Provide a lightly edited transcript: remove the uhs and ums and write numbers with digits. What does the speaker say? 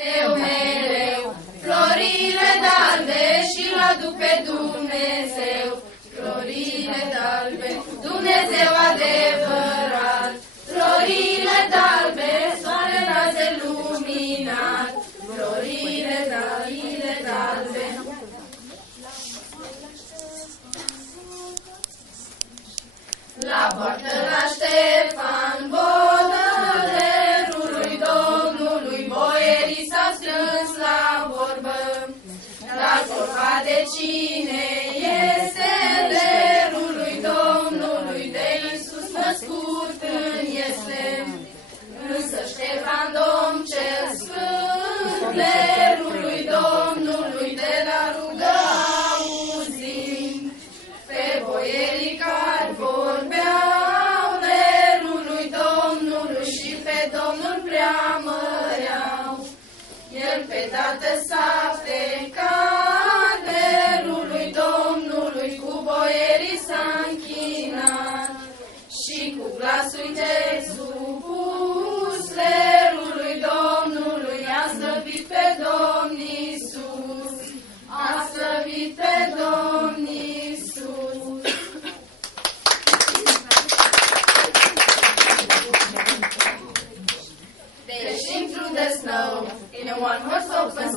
Eu mereu florile d'albe și-l aduc pe Dumnezeu. Florile d'albe, Dumnezeu adevărat. Florile d'albe, soare raze luminat. Florile d'albe. La poartă la Ștefan, botălerului Domnului, boierii s-au strâns la vorbă. La vorba de cine este lerului Domnului, de Iisus născut în Ieslem. Însă Ștefan, Domn cel sfânt, lerului Domnului, de la rugă auzind, pe boierii care vorbeau lerului Domnului și pe Domnul preamăreau. El pe dată s-a plecat lerului Domnului, cu boierii s-a închinat și cu glasul de supus lerului Domnului a slăvit pe Domn Iisus, a slăvit pe Domn Iisus. Dashing through the snow in a one-horse open